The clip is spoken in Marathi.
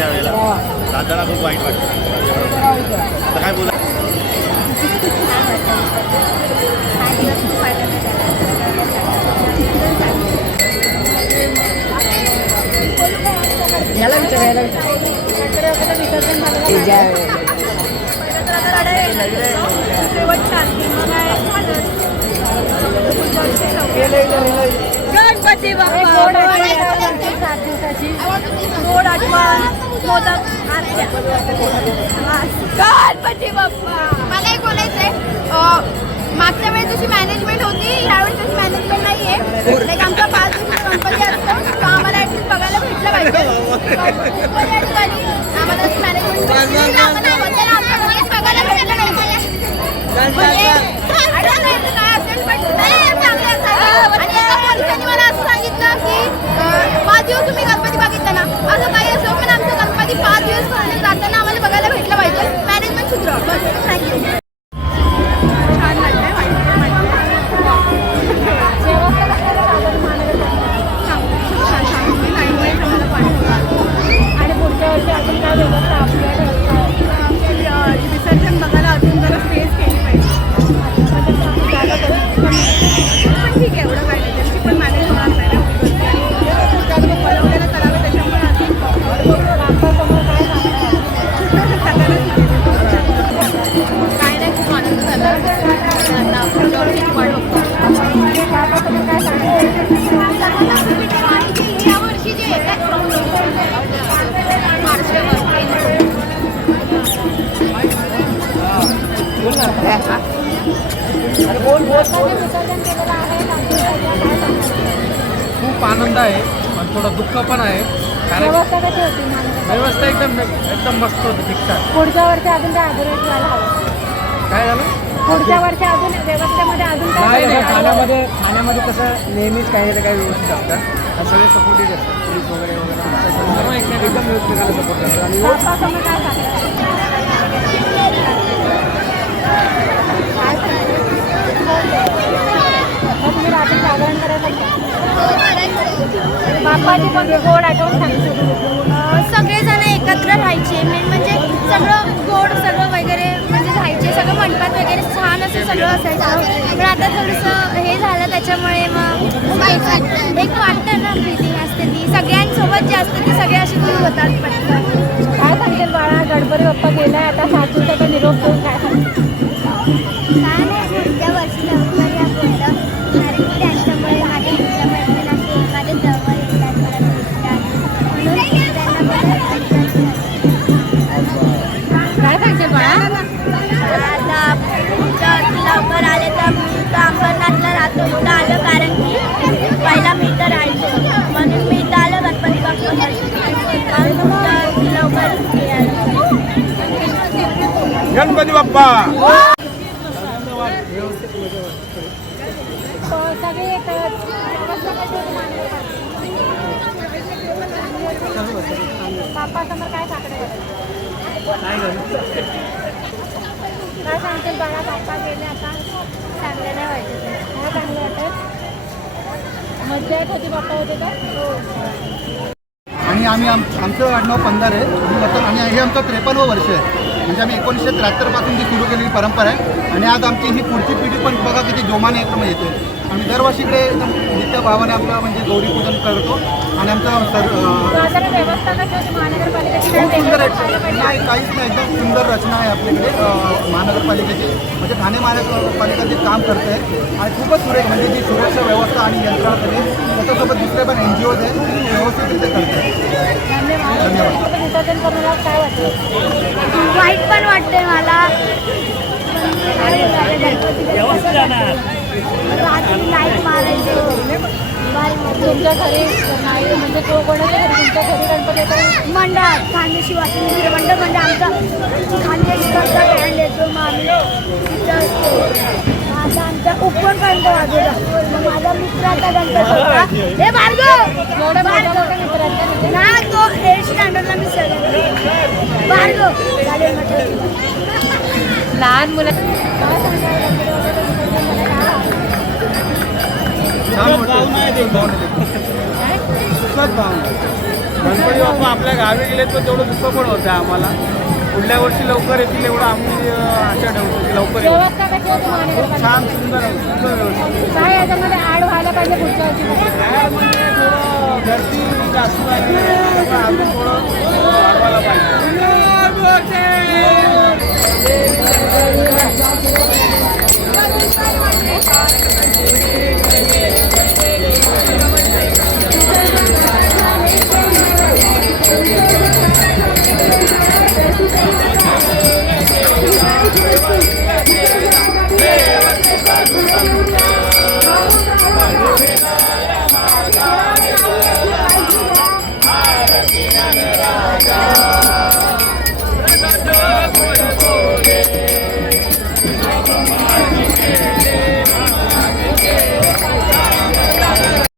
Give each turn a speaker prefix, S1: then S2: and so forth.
S1: यावेळेला. सातारा खूप वाईट वाटतं. आता काय बोला?
S2: याला विचार
S3: जशी मॅनेजमेंट होती. यावेळेस तशी मॅनेजमेंट नाही आहे लाईक आमचा पाच दिवस गणपती असतो तो आम्हाला ॲटलीस्ट बघायला भेटलं पाहिजे. पण या ठिकाणी आम्हाला अशी मॅनेजमेंट बघायला भेटलं नाही. म्हणजे I don't know याचं काय असेल, पण नाही, चांगलं असावं. आणि एका पोलिसांनी मला असं सांगितलं की पाच दिवस तुम्ही गणपती बघितला ना. असं काही असो पण आमचं गणपती पाच दिवस जाताना
S4: खूप आनंद
S5: आहे आणि थोडं दुःख पण आहे. कारण
S2: व्यवस्था
S5: एकदम एकदम मस्त होती ठीकठाक.
S2: पुढच्या वर्षी अजून काय व्हायला हवं?
S5: काय झालं?
S2: पुढच्या वर्षी अजून व्यवस्थेमध्ये अजून काय
S5: नाही? ठाण्यामध्ये ठाण्यामध्ये कसं नेहमीच काही ना काही व्यवस्थित असतात. सगळे सपोर्टिव्ह असतात. पोलीस वगैरे वगैरे एकदम एकमेकाला सपोर्ट करतात आणि
S2: बाप्पाची कोणती गोड आठवण सांगतो
S3: सगळेजण एकत्र राहायचे. मेन म्हणजे सगळं गोड सगळं वगैरे म्हणजे राहायचे. सगळं मंडपात वगैरे छान असं सगळं असायचं. पण आता थोडंसं हे झालं त्याच्यामुळे मग एक वाटतं ना फिलिंग असते ती. सगळ्यांसोबत जी असते ती सगळे असे दूर होतात पटकन.
S2: काय सांगेल बाळा? गणपती बाप्पा गेलाय आता सात दिवसाचा
S3: गणपती
S1: बाप्पा.
S2: बाप्पासमोर काय काय सांगतील बाळा बाप्पा गेले आता चांगले नाही व्हायचे काय वाटत मजा येत होती बाप्पा होते तर
S6: आणि आम्ही आम आमचं आडनाव पंधार आहे. आम्ही आणि हे आमचं त्रेपन्न वर्ष आहे. म्हणजे आम्ही एकोणीसशे त्र्याहत्तरपासून जी सुरू केलेली परंपरा आहे आणि आज आमची ही पुढची पिढी पण बघा किती जोमाने एकदम येते. आम्ही दरवर्षी इकडे एकदम नित्य भावाने आपलं म्हणजे गौरी पूजन करतो आणि आमचं सर खूप सुंदर आहे. नाही काहीच नाही एकदम सुंदर रचना आहे आपल्याकडे महानगरपालिकेची. म्हणजे ठाणे महानगरपालिका जे काम करते आणि खूपच सुरेख म्हणजे जी सुरक्षा व्यवस्था आणि यंत्रणा त्याच्यासोबत दुसरे पण एन जी ओज आहे व्यवस्थित
S2: करते विसर्जन करून काय वाटलं
S3: वाईट पण वाटते मला. मजा.
S2: तुमच्या घरी नाही म्हणजे तो कोणाच्या घरी तुमच्या घरी गणपती येतो.
S3: मंडळात खानदेशी वाचन मंडळ म्हणजे आमचा खानदेश करता बँड येतो मग आम्ही तिथं असतो. आता आमच्या
S7: आमच्या उपवनपर्यंत वाजवला माझा मित्राचा गणपती होता. हे भार्गव
S2: एवढे मोठे मोठे मित्र आहेत का तुझे?
S7: ना तो
S2: लहान मुलं
S5: गणपती बाप्पा आपल्या गावी गेले तर तेवढं दुःख पण होतं आम्हाला. पुढल्या वर्षी लवकर येतील एवढं आम्ही आशा ठेवतो की लवकर येऊ.
S2: व्यवस्था कशी होती महानगरपालिका
S5: छान सुंदर सुंदर व्यवस्थित
S2: काय याच्यामध्ये ऍड व्हायला पाहिजे पुढच्या वर्षी?
S5: काय म्हणजे थोडं गर्दी जास्त आहे त्यामुळे अजून थोडं वाढवायला पाहिजे.